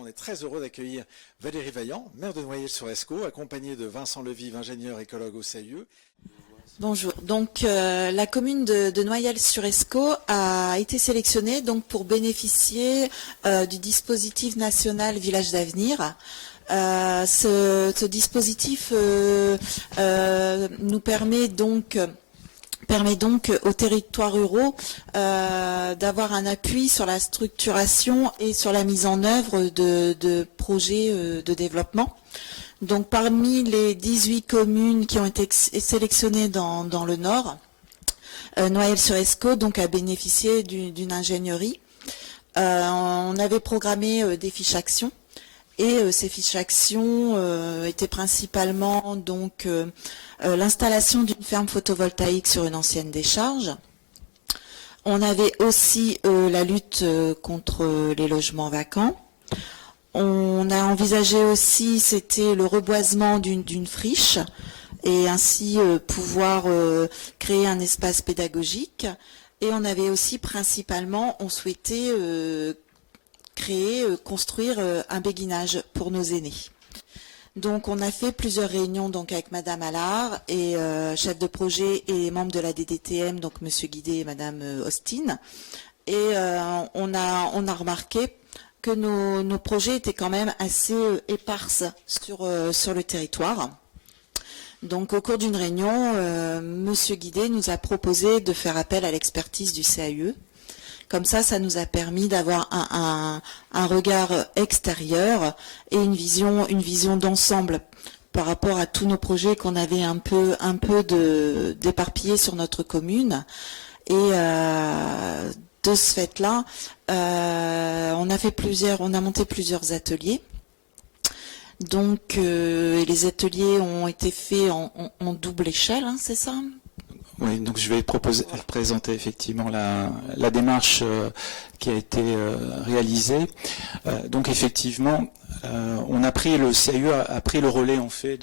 on est très heureux d'accueillir Valérie Vaillant, maire de Noyelles-sur-Escaut, accompagnée de Vincent Levive, ingénieur écologue au CIE. Bonjour. Donc la commune de Noyelles-sur-Escaut a été sélectionnée donc pour bénéficier du dispositif national Village d'avenir. Ce dispositif nous permet donc aux territoires ruraux d'avoir un appui sur la structuration et sur la mise en œuvre de projets de développement. Donc parmi les 18 communes qui ont été sélectionnées dans le Nord, Noyelles-sur-Escaut donc a bénéficié d'une ingénierie. On avait programmé des fiches actions et ces fiches actions étaient principalement donc l'installation d'une ferme photovoltaïque sur une ancienne décharge. On avait aussi la lutte contre les logements vacants. On a envisagé aussi, c'était le reboisement d'une friche et ainsi pouvoir créer un espace pédagogique. Et on avait aussi principalement, on souhaitait construire un béguinage pour nos aînés. Donc on a fait plusieurs réunions donc avec Madame Allard et chef de projet et membres de la DDTM, donc Monsieur Guidé et Madame Austin. Et on a remarqué que nos projets étaient quand même assez éparses sur le territoire. Donc au cours d'une réunion, Monsieur Guidé nous a proposé de faire appel à l'expertise du CIE. Comme ça nous a permis d'avoir un regard extérieur et une vision d'ensemble par rapport à tous nos projets qu'on avait un peu d'éparpillés sur notre commune. Et de ce fait-là, on a monté plusieurs ateliers. Donc, les ateliers ont été faits en double échelle, hein, c'est ça ? Oui, donc je vais présenter effectivement la démarche qui a été réalisée. Donc effectivement, le CIE a pris le relais en fait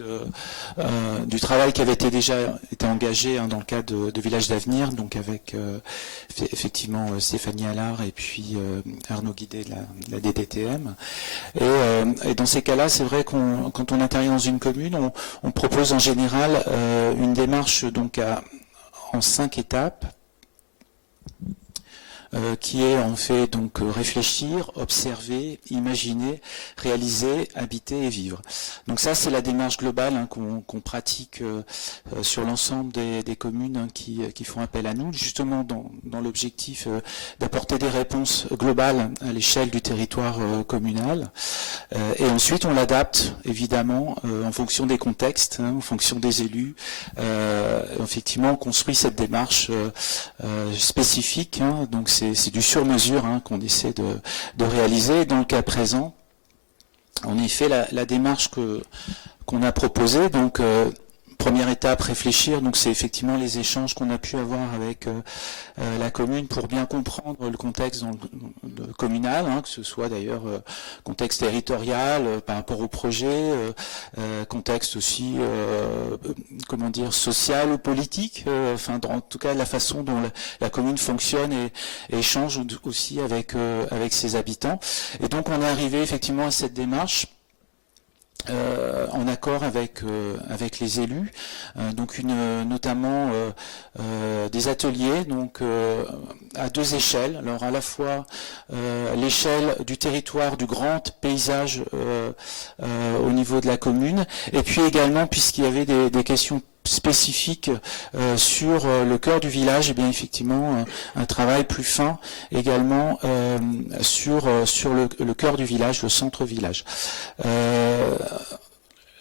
du travail qui avait déjà été engagé dans le cadre de Village d'avenir, donc avec effectivement Stéphanie Allard et puis Arnaud Guidé de la DDTM. Et dans ces cas-là, c'est vrai quand on intervient dans une commune, on propose en général une démarche donc en 5 étapes, qui est en fait donc réfléchir, observer, imaginer, réaliser, habiter et vivre. Donc ça c'est la démarche globale qu'on pratique sur l'ensemble des communes qui font appel à nous, justement dans l'objectif d'apporter des réponses globales à l'échelle du territoire communal. Et ensuite on l'adapte évidemment en fonction des contextes, en fonction des élus. Effectivement on construit cette démarche spécifique, donc c'est du sur-mesure qu'on essaie de réaliser. Dans le cas présent, en effet, la démarche qu'on a proposée, donc première étape, réfléchir, donc c'est effectivement les échanges qu'on a pu avoir avec la commune pour bien comprendre le contexte communal, que ce soit d'ailleurs contexte territorial par rapport au projet, contexte aussi, social ou politique, en tout cas la façon dont la commune fonctionne et échange aussi avec ses habitants. Et donc on est arrivé effectivement à cette démarche en accord avec les élus, donc notamment des ateliers donc à 2 échelles. Alors à la fois l'échelle du territoire, du grand paysage au niveau de la commune, et puis également puisqu'il y avait des questions spécifique sur le cœur du village, et bien effectivement un travail plus fin également sur le cœur du village, le centre-village.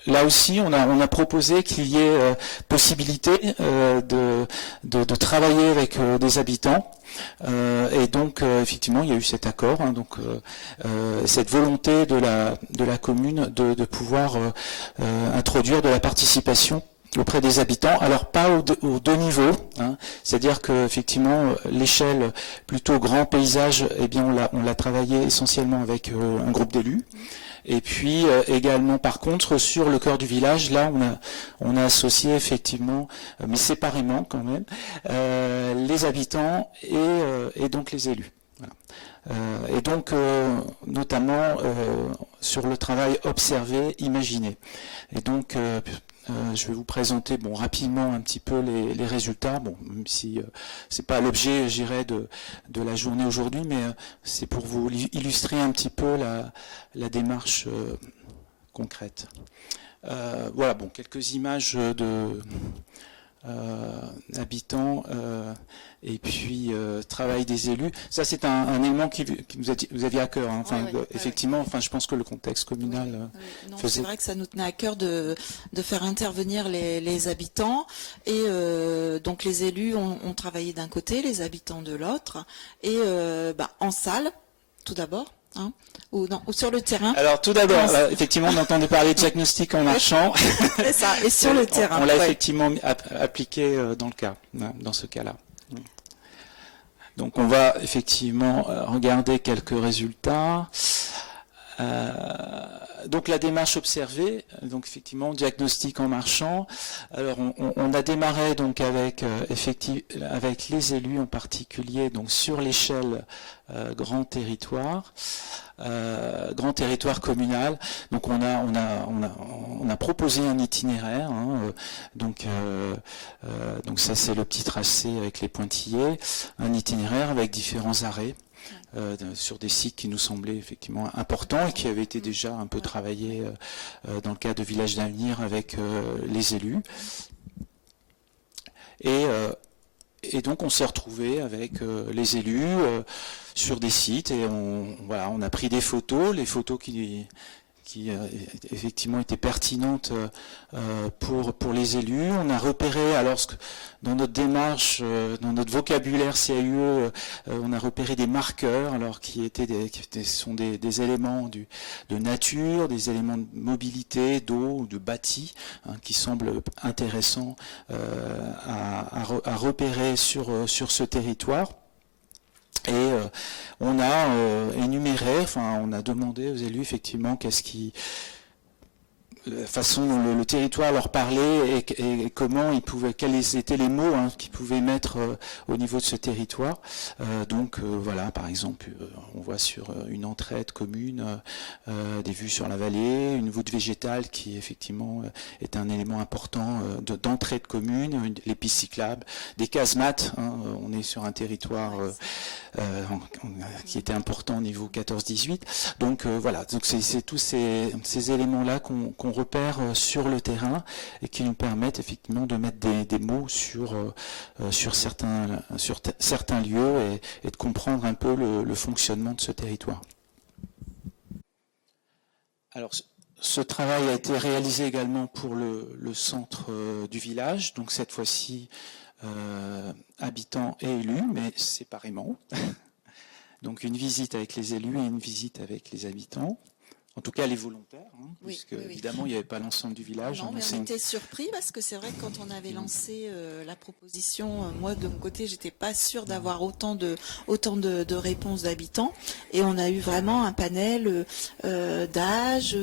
Là aussi, on a proposé qu'il y ait possibilité de travailler avec des habitants. Et donc, effectivement, il y a eu cet accord, donc cette volonté de la commune de pouvoir introduire de la participation auprès des habitants, alors pas aux 2 niveaux, c'est-à-dire que effectivement l'échelle plutôt grand paysage, eh bien on l'a travaillé essentiellement avec un groupe d'élus. Et puis également par contre sur le cœur du village, là on a associé effectivement, mais séparément quand même, les habitants et donc les élus. Et donc, notamment sur le travail observé, imaginé. Et donc, je vais vous présenter rapidement un petit peu les résultats, même si c'est pas l'objet, je dirais, de la journée aujourd'hui, mais c'est pour vous illustrer un petit peu la démarche concrète. Voilà, quelques images de habitants et puis travail des élus. Ça, c'est un élément qui vous aviez à cœur. Hein. Enfin, effectivement, enfin, je pense que le contexte communal faisait... C'est vrai que ça nous tenait à cœur de faire intervenir les habitants et donc les élus ont travaillé d'un côté, les habitants de l'autre et en salle tout d'abord. Hein, ou sur le terrain. Alors tout d'abord, effectivement, on entendait parler de diagnostic en marchant. C'est ça, et sur le terrain. On l'a effectivement appliqué dans ce cas-là. Donc on va effectivement regarder quelques résultats. Donc la démarche observée, donc effectivement diagnostic en marchant. Alors on a démarré donc avec les élus en particulier, donc sur l'échelle grand territoire communal. Donc on a proposé un itinéraire. Hein, donc ça c'est le petit tracé avec les pointillés, un itinéraire avec différents arrêts. Sur des sites qui nous semblaient effectivement importants et qui avaient été déjà un peu travaillés dans le cadre de Village d'Avenir avec les élus. Et donc on s'est retrouvé avec les élus sur des sites et on a pris des photos, les photos qui effectivement étaient pertinentes pour les élus. On a repéré, alors dans notre démarche, dans notre vocabulaire CAUE, on a repéré des marqueurs, alors qui sont des éléments de nature, des éléments de mobilité, d'eau ou de bâti, hein, qui semblent intéressants à repérer sur ce territoire. Et on a énuméré, enfin on a demandé aux élus effectivement la façon dont le territoire leur parlait et comment ils pouvaient, quels étaient les mots qu'ils pouvaient mettre au niveau de ce territoire. Voilà, par exemple, on voit sur une entraide commune des vues sur la vallée, une voûte végétale qui effectivement est un élément important d'entraide commune, les pistes cyclables, des casemates. Hein, on est sur un territoire qui était important au niveau 14-18. Donc voilà, donc c'est tous ces éléments-là qu'on repère sur le terrain et qui nous permettent effectivement de mettre des mots sur certains lieux et de comprendre un peu le fonctionnement de ce territoire. Alors, ce travail a été réalisé également pour le centre du village, donc cette fois-ci habitants et élus, mais séparément. Donc une visite avec les élus et une visite avec les habitants. En tout cas, les volontaires, puisque évidemment, il n'y avait pas l'ensemble du village. Non, mais on était surpris parce que c'est vrai que quand on avait lancé la proposition, moi de mon côté, j'étais pas sûre d'avoir autant de réponses d'habitants, et on a eu vraiment un panel d'âge,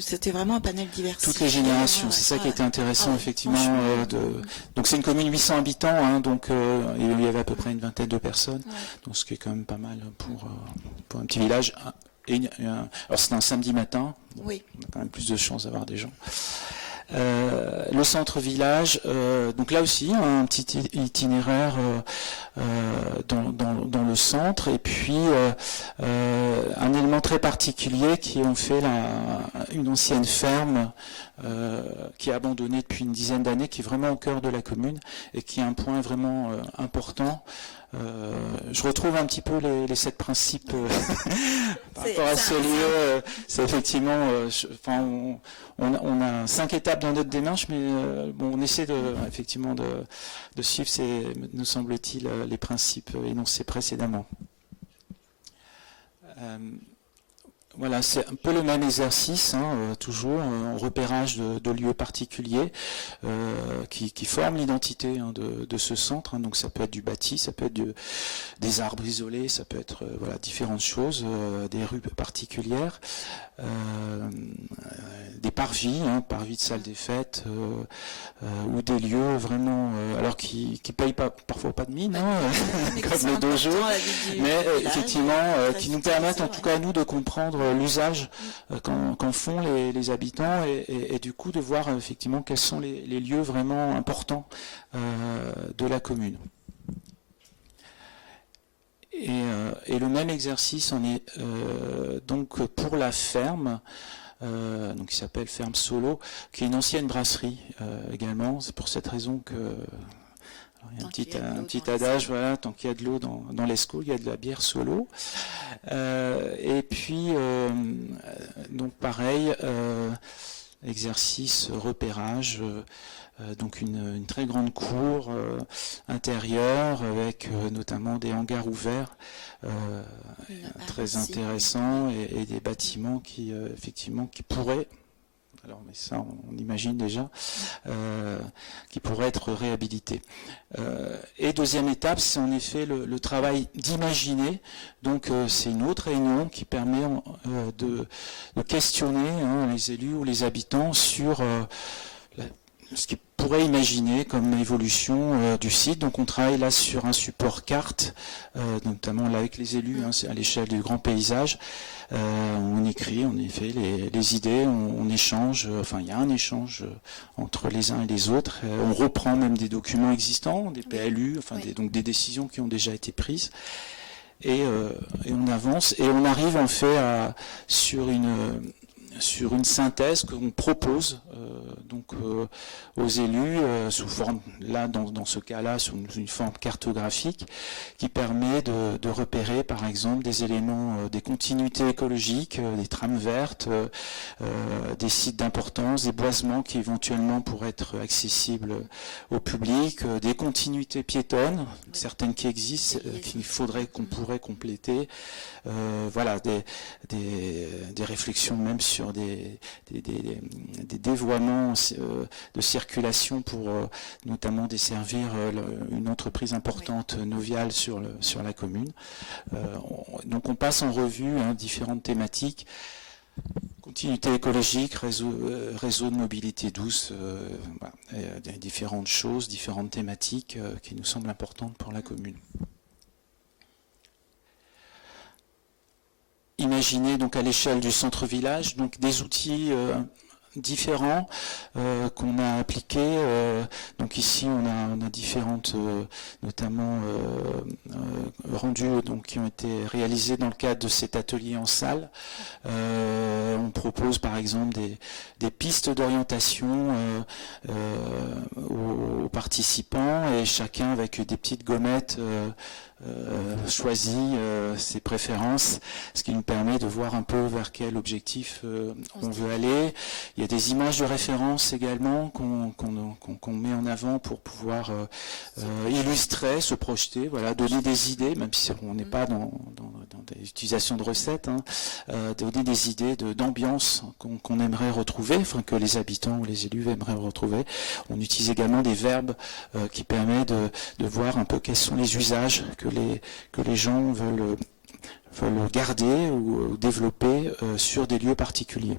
c'était vraiment un panel diversifié. Toutes les générations, c'est ça qui était intéressant effectivement. Donc c'est une commune 800 habitants, donc il y avait à peu près une vingtaine de personnes, donc ce qui est quand même pas mal pour un petit village. Alors c'est un samedi matin, on a quand même plus de chances d'avoir des gens. Le centre-village, donc là aussi un petit itinéraire dans le centre, et puis un élément très particulier qui ont fait une ancienne ferme qui est abandonnée depuis une dizaine d'années, qui est vraiment au cœur de la commune et qui est un point vraiment important. Je retrouve un petit peu les 7 principes par rapport à ce lieu. C'est effectivement, on a 5 étapes dans notre démarche, mais on essaie effectivement de suivre, nous semble-t-il, les principes énoncés précédemment. Voilà, c'est un peu le même exercice, toujours en repérage de lieux particuliers qui forment l'identité de ce centre. Donc ça peut être du bâti, ça peut être des arbres isolés, ça peut être différentes choses, des rues particulières. des parvis, parvis de salles des fêtes, ou des lieux vraiment, alors qui payent parfois pas de mine, comme le dojo, mais effectivement qui nous permettent en tout cas nous de comprendre l'usage qu'en font les habitants et du coup de voir effectivement quels sont les lieux vraiment importants de la commune. Et le même exercice en est donc pour la ferme, donc qui s'appelle Ferme Solo, qui est une ancienne brasserie également. C'est pour cette raison que il y a un petit adage, voilà, tant qu'il y a de l'eau dans l'Escaut, il y a de la bière Solo. Et puis donc pareil, exercice repérage. Donc une très grande cour intérieure avec notamment des hangars ouverts très intéressants et des bâtiments qui effectivement qui pourraient, alors mais ça on imagine déjà, qui pourraient être réhabilités. Et deuxième étape, c'est en effet le travail d'imaginer. Donc c'est une autre réunion qui permet de questionner les élus ou les habitants sur ce qu'ils pourraient imaginer comme évolution du site. Donc on travaille là sur un support carte, notamment là avec les élus, c'est à l'échelle du grand paysage. On écrit en effet les idées, on échange, enfin il y a un échange entre les uns et les autres. On reprend même des documents existants, des PLU, enfin donc des décisions qui ont déjà été prises. Et on avance et on arrive en fait sur une synthèse qu'on propose aux élus sous forme, là dans ce cas-là, sous une forme cartographique qui permet de repérer par exemple des éléments, des continuités écologiques, des trames vertes, des sites d'importance, des boisements qui éventuellement pourraient être accessibles au public, des continuités piétonnes, certaines qui existent, qu'on pourrait compléter, voilà, des réflexions même sur des dévoiements de circulation pour notamment desservir une entreprise importante noviale sur la commune. Donc on passe en revue différentes thématiques, continuité écologique, réseau de mobilité douce, voilà, différentes choses, différentes thématiques qui nous semblent importantes pour la commune. Imaginez donc à l'échelle du centre-village donc des outils différents qu'on a appliqués. Donc ici on a différentes, notamment rendus donc qui ont été réalisés dans le cadre de cet atelier en salle. On propose par exemple des pistes d'orientation aux participants et chacun avec des petites gommettes choisit ses préférences, ce qui nous permet de voir un peu vers quel objectif on veut aller. Il y a des images de référence également qu'on met en avant pour pouvoir illustrer, se projeter, voilà, donner des idées, même si on n'est pas dans des utilisations de recettes, donner des idées d'ambiance qu'on aimerait retrouver, enfin que les habitants ou les élus aimeraient retrouver. On utilise également des verbes qui permettent de voir un peu quels sont les usages que les gens veulent garder ou développer sur des lieux particuliers.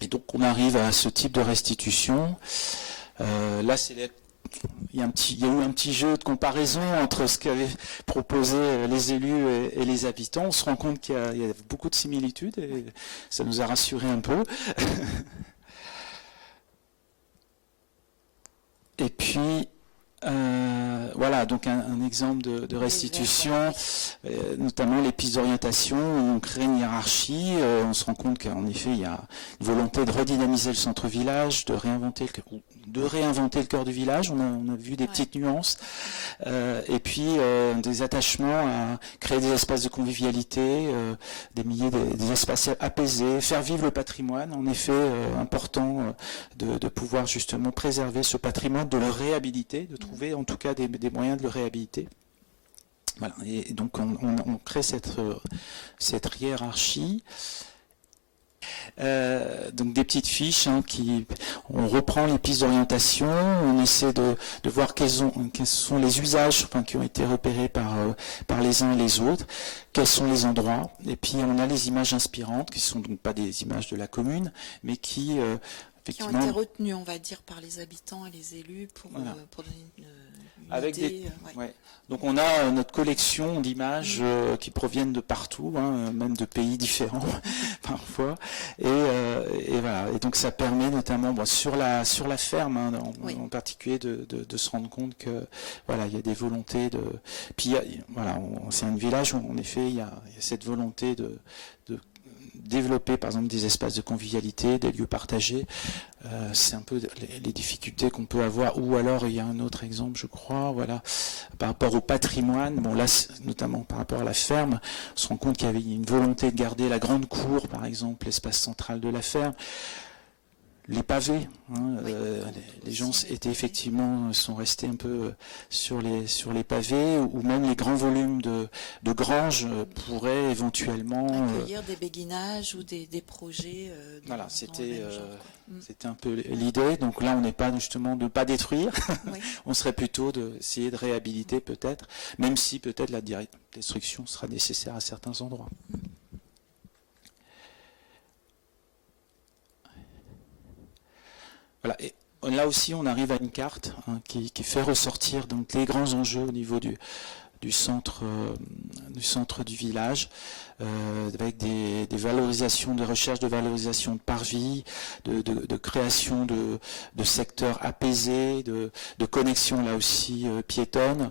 Et donc on arrive à ce type de restitution. Là, il y a eu un petit jeu de comparaison entre ce qu'avaient proposé les élus et les habitants. On se rend compte qu'il y a beaucoup de similitudes et ça nous a rassurés un peu. Et puis, voilà, donc un exemple de restitution, notamment les pistes d'orientation, où on crée une hiérarchie, on se rend compte qu'en effet, il y a une volonté de redynamiser le centre-village, de réinventer le cœur du village, on a vu des petites nuances, et puis des attachements à créer des espaces de convivialité, des espaces apaisés, faire vivre le patrimoine, en effet important de pouvoir justement préserver ce patrimoine, de le réhabiliter, de trouver en tout cas des moyens de le réhabiliter. Voilà, et donc on crée cette hiérarchie. Donc des petites fiches on reprend les pistes d'orientation, on essaie de voir quels sont les usages qui ont été repérés par les uns et les autres, quels sont les endroits, et puis on a les images inspirantes, qui sont donc pas des images de la commune, mais qui ont été retenus, on va dire, par les habitants et les élus pour donner une avec idée. Ouais. Donc on a notre collection d'images qui proviennent de partout, même de pays différents parfois, et voilà. Et donc ça permet notamment sur la ferme en particulier de se rendre compte que voilà, il y a des volontés de. Puis voilà, c'est un village où en effet il y a cette volonté de développer par exemple des espaces de convivialité, des lieux partagés. C'est un peu les difficultés qu'on peut avoir. Ou alors il y a un autre exemple, je crois, voilà, par rapport au patrimoine. Bon là, notamment par rapport à la ferme, on se rend compte qu'il y avait une volonté de garder la grande cour, par exemple, l'espace central de la ferme. Les pavés, les gens sont restés un peu sur les pavés, ou même les grands volumes de granges pourraient éventuellement accueillir des béguinages ou des projets. Voilà, c'était un peu l'idée. Donc là, on n'est pas justement de ne pas détruire, on serait plutôt d'essayer de réhabiliter peut-être, même si peut-être la destruction sera nécessaire à certains endroits. Voilà. Et là aussi, on arrive à une carte qui fait ressortir donc les grands enjeux au niveau du centre du village, avec des valorisations, de recherche de valorisation de parvis, de création de secteurs apaisés, de connexions là aussi piétonnes.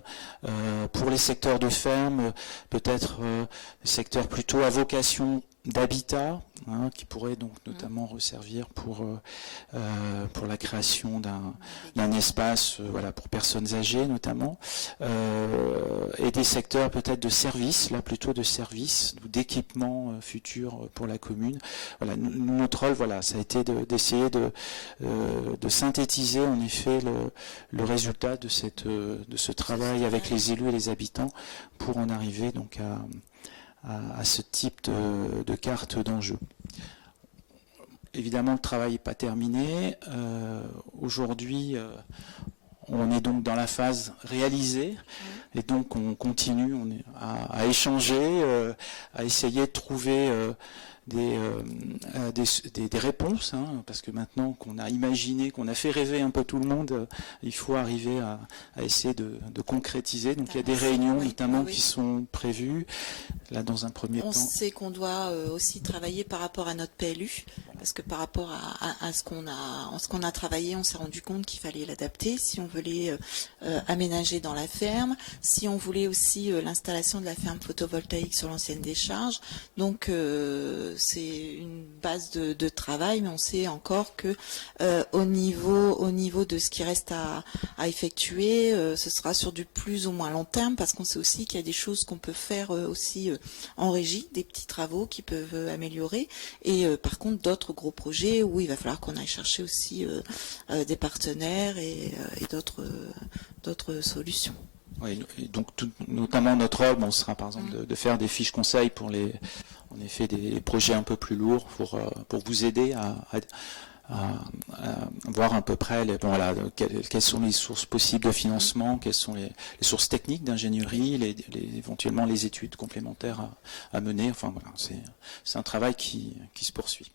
Pour les secteurs de ferme, peut-être des secteurs plutôt à vocation d'habitat, qui pourrait donc notamment resservir pour la création d'un espace pour personnes âgées notamment, et des secteurs peut-être de services, là plutôt de services ou d'équipements futurs pour la commune. Voilà, notre rôle, ça a été d'essayer de synthétiser en effet le résultat de ce travail avec les élus et les habitants pour en arriver donc à ce type de carte d'enjeu. Évidemment, le travail n'est pas terminé. Aujourd'hui, on est donc dans la phase réalisée, et donc on continue à échanger, à essayer de trouver des réponses, parce que maintenant qu'on a imaginé, qu'on a fait rêver un peu tout le monde, il faut arriver à essayer de concrétiser. Donc il y a des réunions notamment qui sont prévues là dans un premier temps. On sait qu'on doit aussi travailler par rapport à notre PLU, parce que par rapport à ce qu'on a travaillé, on s'est rendu compte qu'il fallait l'adapter si on voulait aménager dans la ferme, si on voulait aussi l'installation de la ferme photovoltaïque sur l'ancienne décharge. Donc c'est une base de travail, mais on sait encore que au niveau de ce qui reste à effectuer, ce sera sur du plus ou moins long terme, parce qu'on sait aussi qu'il y a des choses qu'on peut faire aussi en régie, des petits travaux qui peuvent améliorer, et par contre d'autres gros projets où il va falloir qu'on aille chercher aussi des partenaires et d'autres solutions. Oui, donc notamment notre rôle, sera par exemple de faire des fiches conseils pour en effet des projets un peu plus lourds pour vous aider à voir à peu près quelles sont les sources possibles de financement, quelles sont les sources techniques d'ingénierie, éventuellement les études complémentaires à mener. Enfin voilà, c'est un travail qui se poursuit.